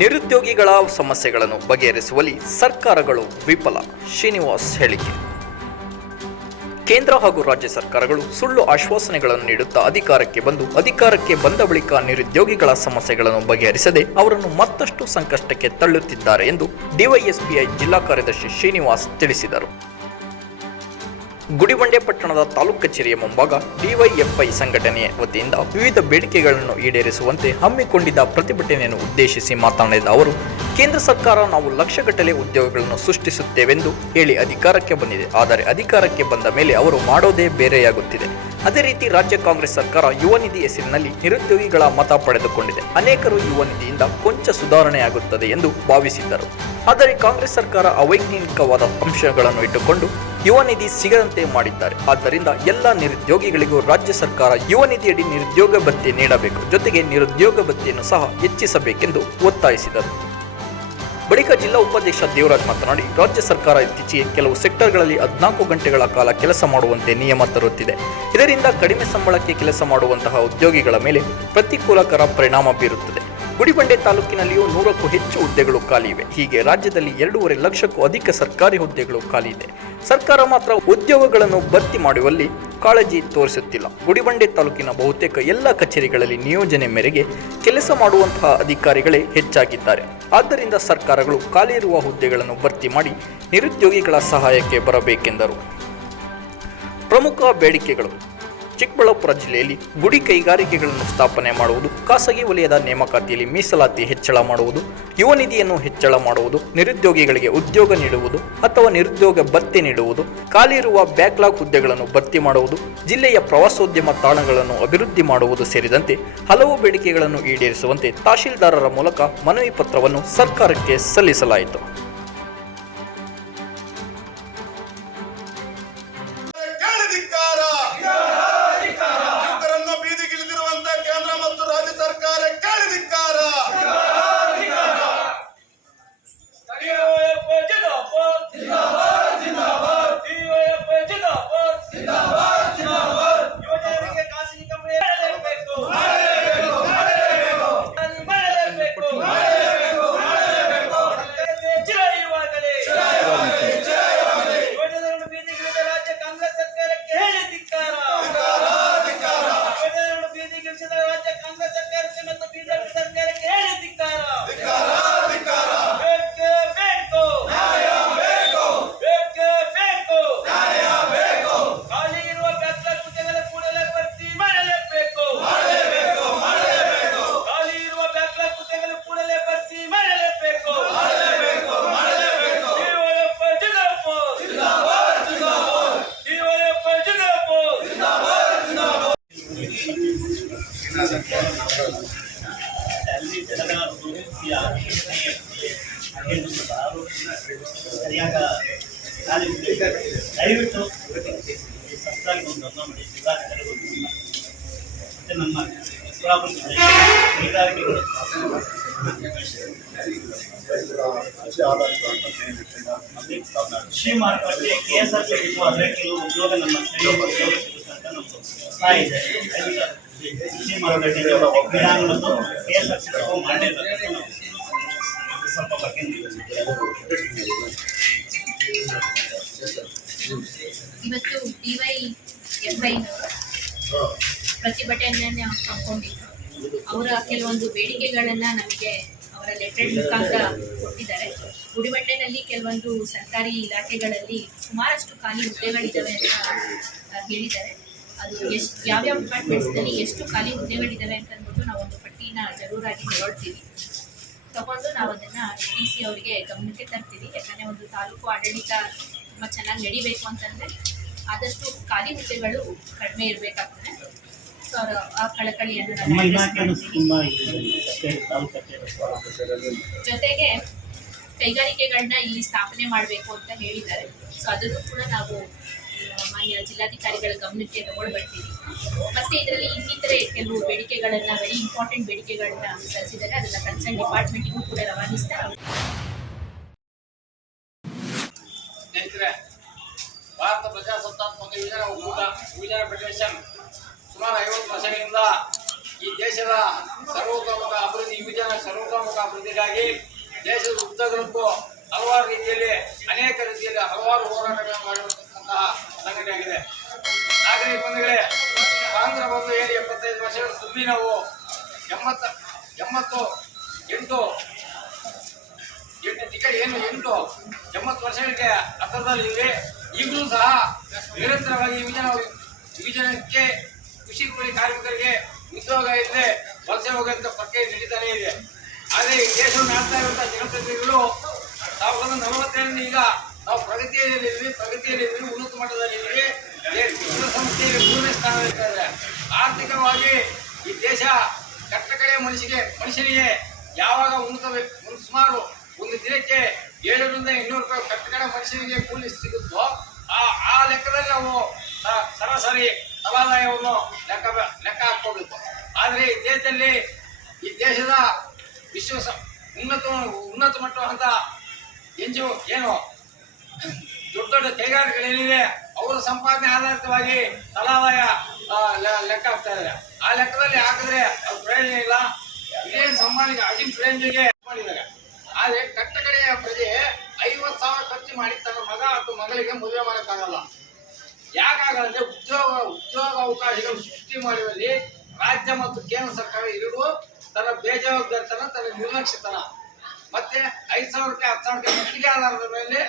ನಿರುದ್ಯೋಗಿಗಳ ಸಮಸ್ಯೆಗಳನ್ನು ಬಗೆಹರಿಸುವಲ್ಲಿ ಸರ್ಕಾರಗಳು ವಿಫಲ. ಶ್ರೀನಿವಾಸ್ ಹೇಳಿಕೆ. ಕೇಂದ್ರ ಹಾಗೂ ರಾಜ್ಯ ಸರ್ಕಾರಗಳು ಸುಳ್ಳು ಆಶ್ವಾಸನೆಗಳನ್ನು ನೀಡುತ್ತಾ ಅಧಿಕಾರಕ್ಕೆ ಬಂದು, ಅಧಿಕಾರಕ್ಕೆ ಬಂದ ಬಳಿಕ ನಿರುದ್ಯೋಗಿಗಳ ಸಮಸ್ಯೆಗಳನ್ನು ಬಗೆಹರಿಸದೆ ಅವರನ್ನು ಮತ್ತಷ್ಟು ಸಂಕಷ್ಟಕ್ಕೆ ತಳ್ಳುತ್ತಿದ್ದಾರೆ ಎಂದು ಡಿವೈಎಸ್ಪಿಐ ಜಿಲ್ಲಾ ಕಾರ್ಯದರ್ಶಿ ಶ್ರೀನಿವಾಸ್ ತಿಳಿಸಿದರು. ಗುಡಿಬಂಡೆ ಪಟ್ಟಣದ ತಾಲೂಕು ಕಚೇರಿಯ ಮುಂಭಾಗ ಡಿವೈಎಫ್ಐ ಸಂಘಟನೆ ವತಿಯಿಂದ ವಿವಿಧ ಬೇಡಿಕೆಗಳನ್ನು ಈಡೇರಿಸುವಂತೆ ಹಮ್ಮಿಕೊಂಡಿದ್ದ ಪ್ರತಿಭಟನೆಯನ್ನು ಉದ್ದೇಶಿಸಿ ಮಾತನಾಡಿದ ಅವರು, ಕೇಂದ್ರ ಸರ್ಕಾರ ನಾವು ಲಕ್ಷಗಟ್ಟಲೆ ಉದ್ಯೋಗಗಳನ್ನು ಸೃಷ್ಟಿಸುತ್ತೇವೆಂದು ಹೇಳಿ ಅಧಿಕಾರಕ್ಕೆ ಬಂದಿದೆ. ಆದರೆ ಅಧಿಕಾರಕ್ಕೆ ಬಂದ ಮೇಲೆ ಅವರು ಮಾಡೋದೇ ಬೇರೆಯಾಗುತ್ತಿದೆ. ಅದೇ ರೀತಿ ರಾಜ್ಯ ಕಾಂಗ್ರೆಸ್ ಸರ್ಕಾರ ಯುವ ನಿಧಿ ಹೆಸರಿನಲ್ಲಿ ನಿರುದ್ಯೋಗಿಗಳ ಮತ ಪಡೆದುಕೊಂಡಿದೆ. ಅನೇಕರು ಯುವ ನಿಧಿಯಿಂದ ಕೊಂಚ ಸುಧಾರಣೆಯಾಗುತ್ತದೆ ಎಂದು ಭಾವಿಸಿದ್ದರು. ಆದರೆ ಕಾಂಗ್ರೆಸ್ ಸರ್ಕಾರ ಅವೈಜ್ಞಾನಿಕವಾದ ಅಂಶಗಳನ್ನು ಇಟ್ಟುಕೊಂಡು ಯುವ ನಿಧಿ ಸಿಗದಂತೆ ಮಾಡಿದ್ದಾರೆ. ಆದ್ದರಿಂದ ಎಲ್ಲ ನಿರುದ್ಯೋಗಿಗಳಿಗೂ ರಾಜ್ಯ ಸರ್ಕಾರ ಯುವ ನಿಧಿಯಡಿ ನಿರುದ್ಯೋಗ ಭತ್ಯೆ ನೀಡಬೇಕು. ಜೊತೆಗೆ ನಿರುದ್ಯೋಗ ಭತ್ಯೆಯನ್ನು ಸಹ ಹೆಚ್ಚಿಸಬೇಕೆಂದು ಒತ್ತಾಯಿಸಿದರು. ಬಳಿಕ ಜಿಲ್ಲಾ ಉಪಾಧ್ಯಕ್ಷ ದೇವರಾಜ್ ಮಾತನಾಡಿ, ರಾಜ್ಯ ಸರ್ಕಾರ ಇತ್ತೀಚೆಗೆ ಕೆಲವು ಸೆಕ್ಟರ್ಗಳಲ್ಲಿ ಹದಿನಾಲ್ಕು ಗಂಟೆಗಳ ಕಾಲ ಕೆಲಸ ಮಾಡುವಂತೆ ನಿಯಮ ತರುತ್ತಿದೆ. ಇದರಿಂದ ಕಡಿಮೆ ಸಂಬಳಕ್ಕೆ ಕೆಲಸ ಮಾಡುವಂತಹ ಉದ್ಯೋಗಿಗಳ ಮೇಲೆ ಪ್ರತಿಕೂಲಕರ ಪರಿಣಾಮ ಬೀರುತ್ತದೆ. ಗುಡಿಬಂಡೆ ತಾಲೂಕಿನಲ್ಲಿಯೂ ನೂರಕ್ಕೂ ಹೆಚ್ಚು ಹುದ್ದೆಗಳು ಖಾಲಿ ಇವೆ. ಹೀಗೆ ರಾಜ್ಯದಲ್ಲಿ ಎರಡೂವರೆ ಲಕ್ಷಕ್ಕೂ ಅಧಿಕ ಸರ್ಕಾರಿ ಹುದ್ದೆಗಳು ಖಾಲಿ ಇದೆ. ಸರ್ಕಾರ ಮಾತ್ರ ಉದ್ಯೋಗಗಳನ್ನು ಭರ್ತಿ ಮಾಡುವಲ್ಲಿ ಕಾಳಜಿ ತೋರಿಸುತ್ತಿಲ್ಲ. ಗುಡಿಬಂಡೆ ತಾಲೂಕಿನ ಬಹುತೇಕ ಎಲ್ಲ ಕಚೇರಿಗಳಲ್ಲಿ ನಿಯೋಜನೆ ಮೇರೆಗೆ ಕೆಲಸ ಮಾಡುವಂತಹ ಅಧಿಕಾರಿಗಳೇ ಹೆಚ್ಚಾಗಿದ್ದಾರೆ. ಆದ್ದರಿಂದ ಸರ್ಕಾರಗಳು ಖಾಲಿ ಇರುವ ಹುದ್ದೆಗಳನ್ನು ಭರ್ತಿ ಮಾಡಿ ನಿರುದ್ಯೋಗಿಗಳ ಸಹಾಯಕ್ಕೆ ಬರಬೇಕೆಂದರು. ಪ್ರಮುಖ ಬೇಡಿಕೆಗಳು. ಚಿಕ್ಕಬಳ್ಳಾಪುರ ಜಿಲ್ಲೆಯಲ್ಲಿ ಗುಡಿ ಕೈಗಾರಿಕೆಗಳನ್ನು ಸ್ಥಾಪನೆ ಮಾಡುವುದು, ಖಾಸಗಿ ವಲಯದ ನೇಮಕಾತಿಯಲ್ಲಿ ಮೀಸಲಾತಿ ಹೆಚ್ಚಳ ಮಾಡುವುದು, ಯುವ ನಿಧಿಯನ್ನು ಹೆಚ್ಚಳ ಮಾಡುವುದು, ನಿರುದ್ಯೋಗಿಗಳಿಗೆ ಉದ್ಯೋಗ ನೀಡುವುದು ಅಥವಾ ನಿರುದ್ಯೋಗ ಭತ್ಯೆ ನೀಡುವುದು ಖಾಲಿ ಇರುವ ಬ್ಯಾಕ್ಲಾಗ್ ಹುದ್ದೆಗಳನ್ನು ಭರ್ತಿ ಮಾಡುವುದು, ಜಿಲ್ಲೆಯ ಪ್ರವಾಸೋದ್ಯಮ ತಾಣಗಳನ್ನು ಅಭಿವೃದ್ಧಿ ಮಾಡುವುದು ಸೇರಿದಂತೆ ಹಲವು ಬೇಡಿಕೆಗಳನ್ನು ಈಡೇರಿಸುವಂತೆ ತಹಶೀಲ್ದಾರರ ಮೂಲಕ ಮನವಿ ಪತ್ರವನ್ನು ಸರ್ಕಾರಕ್ಕೆ ಸಲ್ಲಿಸಲಾಯಿತು. ಮತ್ತೆ ನಮ್ಮ ಚಿಕ್ಕಬಳ್ಳಾಪುರ ಜಿಲ್ಲೆ ಕೈಗಾರಿಕೆಗಳು ಮತ್ತೆ ಕೃಷಿ ಮಾರುಕಟ್ಟೆ ಕೆ ಎಸ್ ಆರ್ ಪಿ ಆದರೆ ಕೆಲವು ಉದ್ಯೋಗ ನಮ್ಮ ಸ್ಥಳೀಯ ಉದ್ಯೋಗ ಸಿಗುತ್ತೆ ಅಂತ ನಮ್ದು ಒತ್ತಾಯ ಇದೆ ದಯವಿಟ್ಟು ಕೃಷಿ ಮಾರುಕಟ್ಟೆ ಕ್ರೀಡಾಂಗಣವನ್ನು ಕೆ ಎಸ್ ಆರ್ ಪಿ ಮಾಡಲೇಬೇಕು ನಾವು ಸ್ವಲ್ಪ ಬಗ್ಗೆ ನೀವು ಇವತ್ತು ಡಿವೈ ಎಫ್ಐ ಪ್ರತಿಭಟನೆಯನ್ನ ಹಾಕೊಂಡಿದ್ರು. ಅವರ ಕೆಲವೊಂದು ಬೇಡಿಕೆಗಳನ್ನ ನಮಗೆ ಅವರ ಲೆಟರ್ ಮುಖಾಂತರ ಕೊಟ್ಟಿದ್ದಾರೆ. ಗುಡಿಬಂಡೆನಲ್ಲಿ ಕೆಲವೊಂದು ಸರ್ಕಾರಿ ಇಲಾಖೆಗಳಲ್ಲಿ ಸುಮಾರಷ್ಟು ಖಾಲಿ ಹುದ್ದೆಗಳಿದ್ದಾವೆ ಅಂತ ಹೇಳಿದ್ದಾರೆ. ಅದು ಎಷ್ಟು, ಯಾವ್ಯಾವ ಡಿಪಾರ್ಟ್ಮೆಂಟ್ಸ್ನಲ್ಲಿ ಎಷ್ಟು ಖಾಲಿ ಹುದ್ದೆಗಳಿದ್ದಾವೆ ಅಂತ ಅಂದ್ಬಿಟ್ಟು ನಾವು ಒಂದು ಪಟ್ಟಿನ ಜರೂರಾಗಿ ಹೇಳ್ತೀವಿ ತಗೊಂಡು ನಾವು ಅದನ್ನ ಡಿ ಸಿ ಅವರಿಗೆ ಗಮನಕ್ಕೆ ತರ್ತೀವಿ. ಯಾಕಂದ್ರೆ ಒಂದು ತಾಲೂಕು ಆಡಳಿತ ತುಂಬ ಚೆನ್ನಾಗಿ ನಡಿಬೇಕು ಅಂತಂದ್ರೆ ಆದಷ್ಟು ಖಾಲಿ ಹುದ್ದೆಗಳು ಕಡಿಮೆ ಇರಬೇಕಾಗ್ತದೆ. ಸೊ ಆ ಕಳಕಳಿಯನ್ನು ಜೊತೆಗೆ ಕೈಗಾರಿಕೆಗಳನ್ನ ಇಲ್ಲಿ ಸ್ಥಾಪನೆ ಮಾಡಬೇಕು ಅಂತ ಹೇಳಿದ್ದಾರೆ. ಸೊ ಅದನ್ನು ಕೂಡ ನಾವು ಮಾನ್ಯ ಜಿಲ್ಲಾಧಿಕಾರಿಗಳ ಗಮನಕ್ಕೆ ತಗೊಂಡು ಬರ್ತೀವಿ ಮತ್ತೆ ಇದರಲ್ಲಿ ಇನ್ನಿತರೆ ಕೆಲವು ಬೇಡಿಕೆಗಳನ್ನ ವೆರಿ ಇಂಪಾರ್ಟೆಂಟ್ ಬೇಡಿಕೆಗಳನ್ನ ಸಲ್ಲಿಸಿದ್ದಾರೆ ಅದನ್ನ ಕನ್ಸರ್ನ್ ಡಿಪಾರ್ಟ್ಮೆಂಟಿಗೂ ಕೂಡ ರವಾನಿಸ್ತಾ ಯುವಜನ ಒಕ್ಕೂಟ ಯುವಜನ ಫೆಡರೇಷನ್ ಸುಮಾರು ಐವತ್ತು ವರ್ಷಗಳಿಂದ ಈ ದೇಶದ ಸರ್ವತೋಮುಖ ಅಭಿವೃದ್ಧಿ ಯುವಜನ ಸರ್ವತೋಮುಖ ಅಭಿವೃದ್ಧಿಗಾಗಿ ದೇಶದ ಉದ್ದಗಲಕ್ಕೂ ಹಲವಾರು ರೀತಿಯಲ್ಲಿ, ಅನೇಕ ರೀತಿಯಲ್ಲಿ ಹಲವಾರು ಹೋರಾಟಗಳನ್ನು ಮಾಡಿರತಕ್ಕಂತಹ ಸಂಘಟನೆಯಾಗಿದೆ ನಾಗರಿಕ ಬಂಧುಗಳೇ ಆಂಧ್ರ ಬಂದು ಏನು ಎಪ್ಪತ್ತೈದು ವರ್ಷಗಳ ತುಂಬಿ ನಾವು ಎಂಬತ್ತ, ಎಂಬತ್ತು, ಎಂಟು ಎಂಟು ಟಿಕೆಟ್ ಏನು ಎಂಟು, ಎಂಬತ್ತು ವರ್ಷಗಳಿಗೆ ಹತ್ತಿರದಲ್ಲಿ ಈಗಲೂ ಸಹ ನಿರಂತರವಾಗಿ ಯುವಜನ ಯುವಜನಕ್ಕೆ ಕೃಷಿ ಕೂಲಿ ಕಾರ್ಮಿಕರಿಗೆ ಉದ್ಯೋಗ ಇಲ್ಲದೆ ವಲಸೆ ಹೋಗುವಂತ ಪ್ರಕ್ರಿಯೆ ನಡೀತಾನೆ ಇದೆ. ಆದರೆ ಈ ದೇಶವನ್ನು ಆಡ್ತಾ ಇರುವಂತಹ ಜನಪ್ರತಿನಿಧಿಗಳು ಸಾವಿರದ ನಲವತ್ತೇಳರಿಂದ ಈಗ ನಾವು ಪ್ರಗತಿಯಲ್ಲಿದ್ದೀವಿ ಪ್ರಗತಿಯಲ್ಲಿ ಉನ್ನತ ಮಟ್ಟದಲ್ಲಿ ವಿಶ್ವಸಂಸ್ಥೆಯಲ್ಲಿ ಮೂರನೇ ಸ್ಥಾನದಲ್ಲಿದ್ದಾರೆ. ಆರ್ಥಿಕವಾಗಿ ಈ ದೇಶ ಕಟ್ಟ ಕಡೆಯ ಮನುಷ್ಯಗೆ ಮನುಷ್ಯನಿಗೆ ಯಾವಾಗ ಉನ್ನತ ಸುಮಾರು ಒಂದು ದಿನಕ್ಕೆ ಏಳರಿಂದ ಇನ್ನೂರು ರೂಪಾಯಿ ಕಟ್ಟಕಡ ಮನುಷ್ಯನಿಗೆ ಕೂಲಿ ಸಿಗುತ್ತೋ, ಆ ಆ ಲೆಕ್ಕದಲ್ಲಿ ನಾವು ಸರಾಸರಿ ತಲಾದಾಯವನ್ನು ಲೆಕ್ಕ ಲೆಕ್ಕ ಹಾಕೋಬೇಕು ಆದರೆ ಈ ದೇಶದಲ್ಲಿ, ಈ ದೇಶದ ವಿಶ್ವ ಉನ್ನತ ಉನ್ನತ ಮಟ್ಟವಂಥ ಎನ್ ಜಿ ಏನು, ದೊಡ್ಡ ದೊಡ್ಡ ಕೈಗಾರಿಕೆಗಳೇನಿವೆ, ಅವರ ಸಂಪಾದನೆ ಆಧಾರಿತವಾಗಿ ತಲಾದಾಯ ಲೆಕ್ಕ ಹಾಕ್ತಾ ಇದ್ದಾರೆ. ಆ ಲೆಕ್ಕದಲ್ಲಿ ಹಾಕಿದ್ರೆ ಅದು ಪ್ರಯೋಜನ ಇಲ್ಲ. ಇದೇನು ಸಂಪಾದನೆ ಅಜಿಂ ಪ್ರಯೋಜನಿಗೆ ಮಾಡಿದ್ದಾರೆ. ಆದ್ರೆ ಕಟ್ಟಕಡೆಯ ಪ್ರಜೆ ಐವತ್ತು ಸಾವಿರ ಖರ್ಚು ಮಾಡಿ ತನ್ನ ಮಗ ಅಥವಾ ಮಗಳಿಗೆ ಮದುವೆ ಮಾಡೋಕ್ಕಾಗಲ್ಲ. ಯಾಕಾಗಲ್ಲ? ಉದ್ಯೋಗ ಉದ್ಯೋಗ ಅವಕಾಶಗಳು ಸೃಷ್ಟಿ ಮಾಡುವಲ್ಲಿ ರಾಜ್ಯ ಮತ್ತು ಕೇಂದ್ರ ಸರ್ಕಾರ ಎರಡೂ ತನ್ನ ಬೇಜವಾಬ್ದಾರಿತನ, ತನ್ನ ನಿರ್ಲಕ್ಷ್ಯತನ. ಮತ್ತೆ ಐದು ರೂಪಾಯಿ, ಹತ್ತು ಸಾವಿರಕ್ಕೆ ಗುತ್ತಿಗೆ ಆಧಾರದ ಮೇಲೆ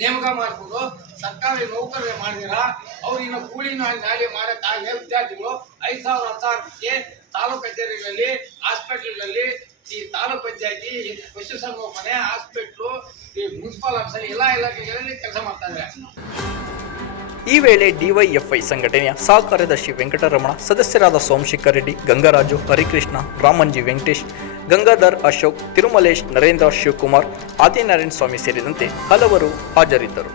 ನೇಮಕ ಮಾಡಿಕೊಂಡು ಸರ್ಕಾರಿ ನೌಕರರೇ ಮಾಡಿದಿರ. ಅವ್ರು ಇನ್ನು ಕೂಲಿ ನಾಳೆ ನಾಲಿ ಮಾಡೋಕ್ಕಾಗದೆ ವಿದ್ಯಾರ್ಥಿಗಳು ಐದು ಸಾವಿರ, ಹತ್ತು ಸಾವಿರಕ್ಕೆ ತಾಲೂಕು ಕಚೇರಿಗಳಲ್ಲಿ, ಹಾಸ್ಪಿಟಲ್ಗಳಲ್ಲಿ ಈ ತಾಲೂಕು ಪಂಚಾಯತಿ ಪಶುಸಂಗೋಪನೆ ಹಾಸ್ಪಿಟ್ಲು, ಈ ಮುನ್ಸಿಪಲ್ ಆಫೀಸಲ್ಲಿ ಎಲ್ಲ ಇಲಾಖೆಗಳಲ್ಲಿ ಕೆಲಸ ಮಾಡ್ತಾ ಇದ್ದಾರೆ ಈ ವೇಳೆ ಡಿವೈಎಫ್ಐ ಸಂಘಟನೆಯ ಸಹ ಕಾರ್ಯದರ್ಶಿ ವೆಂಕಟರಮಣ, ಸದಸ್ಯರಾದ ಸೋಮಶೇಖರ್ ರೆಡ್ಡಿ, ಗಂಗರಾಜು, ಹರಿಕೃಷ್ಣ, ರಾಮಂಜಿ ವೆಂಕಟೇಶ್, ಗಂಗಾಧರ್ ಅಶೋಕ್, ತಿರುಮಲೇಶ್ ನರೇಂದ್ರ ಶಿವಕುಮಾರ್, ಆದಿನಾರಾಯಣ ಸ್ವಾಮಿ ಸೇರಿದಂತೆ ಹಲವರು ಹಾಜರಿದ್ದರು.